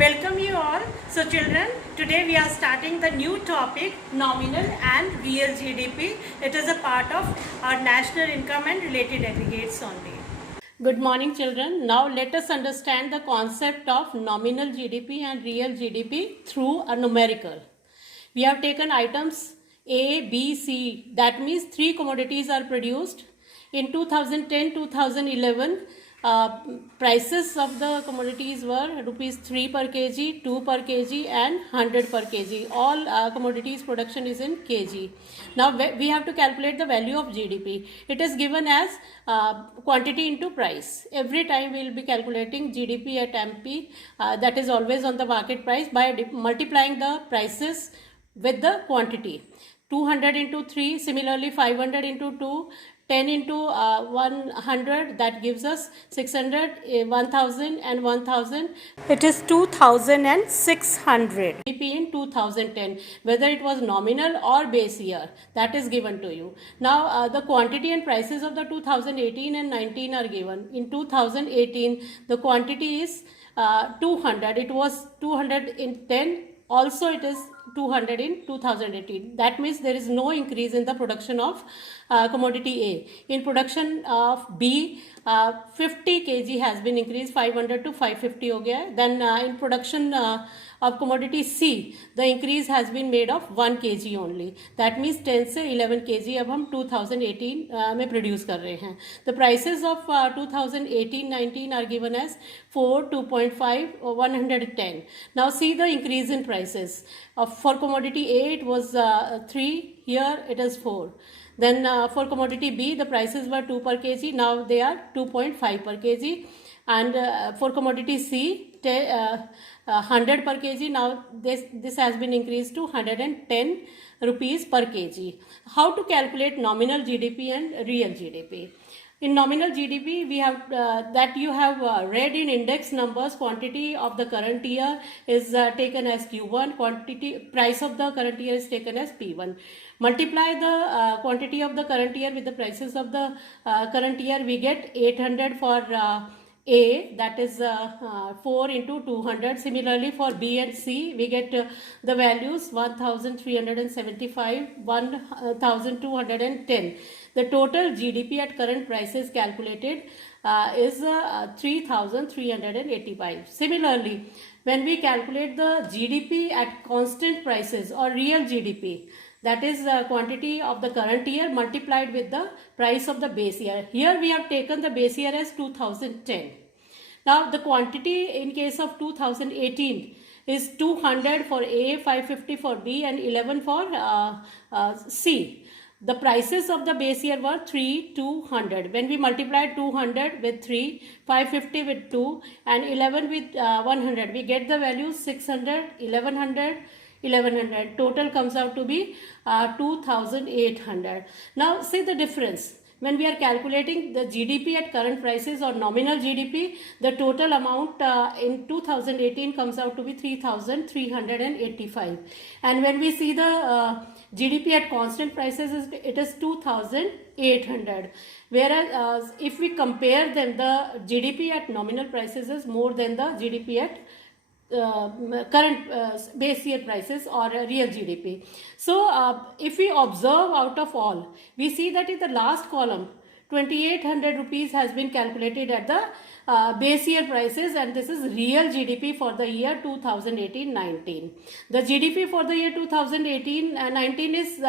Welcome you all. So children, today we are starting the new topic, nominal and real GDP. It is a part of our national income and related aggregates only. Good morning children. Now let us understand the concept of nominal GDP and real GDP through a numerical. We have taken items A, B, C. That means 3 commodities are produced. In 2010-2011, prices of the commodities were rupees 3 per kg, 2 per kg and 100 per kg. All commodities production is in kg. Now we have to calculate the value of GDP. It is given as quantity into price. Every time we will be calculating GDP at MP, that is always on the market price, by multiplying the prices with the quantity. 200 into 3, similarly 500 into 2, 10 into 100, that gives us 600, 1000 and 1000. It is 2600 GDP in 2010, whether it was nominal or base year, that is given to you. Now the quantity and prices of the 2018 and 19 are given. In 2018, the quantity is 200. It was 200 in 10. Also it is 200 in 2018. That means there is no increase in the production of commodity A. In production of B, 50 kg has been increased, 500 to 550 हो गया. Then in production of commodity C, the increase has been made of 1 kg only. That means 10 से 11 kg अब हम 2018 में produce कर रहे हैं. The prices of 2018-19 are given as 4, 2.5, 110. Now see the increase in prices. For commodity A it was 3, here it is 4. Then for commodity B the prices were 2 per kg, now they are 2.5 per kg. And for commodity C 100 per kg, now this has been increased to 110 rupees per kg. How to calculate nominal GDP and real GDP? In nominal GDP, we have that you have read in index numbers. Quantity of the current year is taken as Q1. Price of the current year is taken as P1. Multiply the quantity of the current year with the prices of the current year. We get 800 for A, that is 4 into 200. Similarly for B and C, we get the values 1375, 1210. The total GDP at current prices calculated is 3385. Similarly, when we calculate the GDP at constant prices or real GDP, that is quantity of the current year multiplied with the price of the base year. Here we have taken the base year as 2010. Now the quantity in case of 2018 is 200 for A, 550 for B and 11 for C. The prices of the base year were 3, 200. When we multiply 200 with 3, 550 with 2 and 11 with 100, we get the value 600, 1100, 1100. Total comes out to be 2800. Now see the difference. When we are calculating the GDP at current prices or nominal GDP, the total amount in 2018 comes out to be 3385. And when we see the GDP at constant prices, it is 2800. Whereas if we compare them, the GDP at nominal prices is more than the GDP at current base year prices or real GDP. So if we observe out of all, we see that in the last column 2800 rupees has been calculated at the base year prices, and this is real GDP for the year 2018-19. The GDP for the year 2018-19 is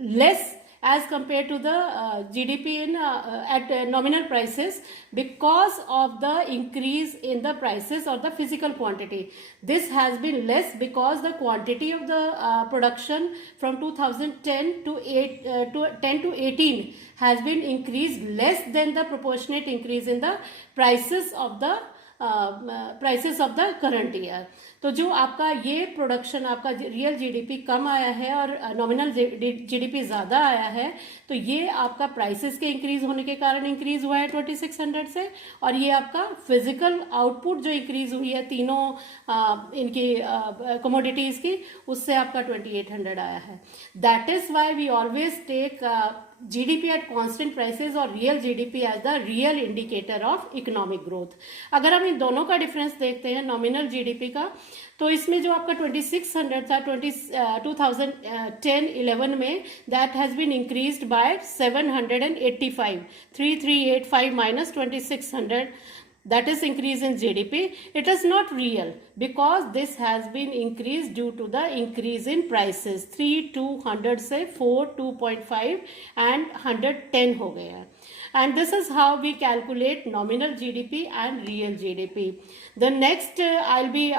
less as compared to the GDP in at nominal prices because of the increase in the prices or the physical quantity. This has been less because the quantity of the production from 2010 to 18 has been increased less than the proportionate increase in the prices of the current year. तो जो आपका ये production आपका real GDP कम आया है और nominal GDP ज़्यादा आया है, तो ये आपका प्राइसेस के इंक्रीज होने के कारण इंक्रीज हुआ है 2600 से, और ये आपका फिजिकल आउटपुट जो इंक्रीज हुई है तीनों इनकी कमोडिटीज़ की, उससे आपका 2800 आया है. That is why we always take GDP at constant prices और real GDP as the real indicator of economic growth. अगर हम इन दोनों का डिफरेंस देखते हैं नॉमिनल GDP का, तो इसमें जो आपका 2600 था 2010-11 में, that has been increased by 785, 3385 minus 2600, that is increase in GDP. It is not real because this has been increased due to the increase in prices. 3 to 100 से 4 2.5 and 110 हो गया. And this is how we calculate nominal GDP and real GDP. The next I'll be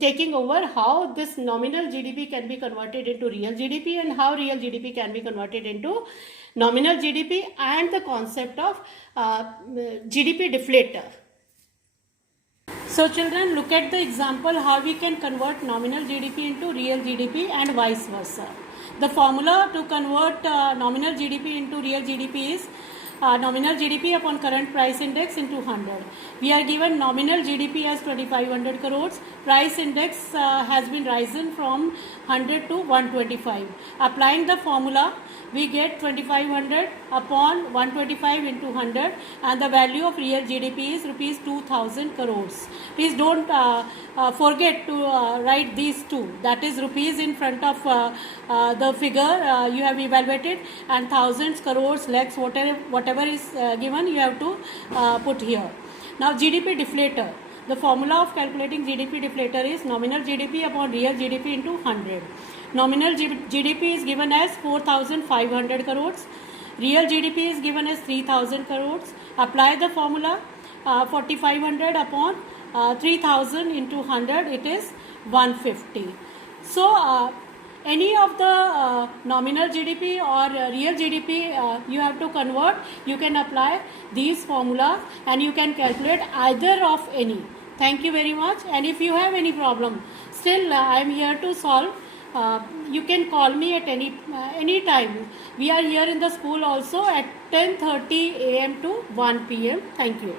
taking over how this nominal GDP can be converted into real GDP and how real GDP can be converted into nominal GDP and the concept of GDP deflator. So children, look at the example how we can convert nominal GDP into real GDP and vice versa. The formula to convert nominal GDP into real GDP is nominal GDP upon current price index into 100. We are given nominal GDP as 2500 crores. Price index has been risen from 100 to 125. Applying the formula, we get 2500 upon 125 into 100, and the value of real GDP is rupees 2000 crores. Please don't forget to write these two, that is rupees in front of the figure you have evaluated, and thousands, crores, lakhs, whatever is given, you have to put here. Now GDP deflator. The formula of calculating GDP deflator is nominal GDP upon real GDP into 100. Nominal GDP is given as 4,500 crores. Real GDP is given as 3,000 crores. Apply the formula 4,500 upon 3,000 into 100, it is 150. So any of the nominal GDP or real GDP you have to convert, you can apply these formulas and you can calculate either of any. Thank you very much. And if you have any problem, still I am here to solve. You can call me at any time. We are here in the school also at 10:30 a.m. to 1 p.m. Thank you.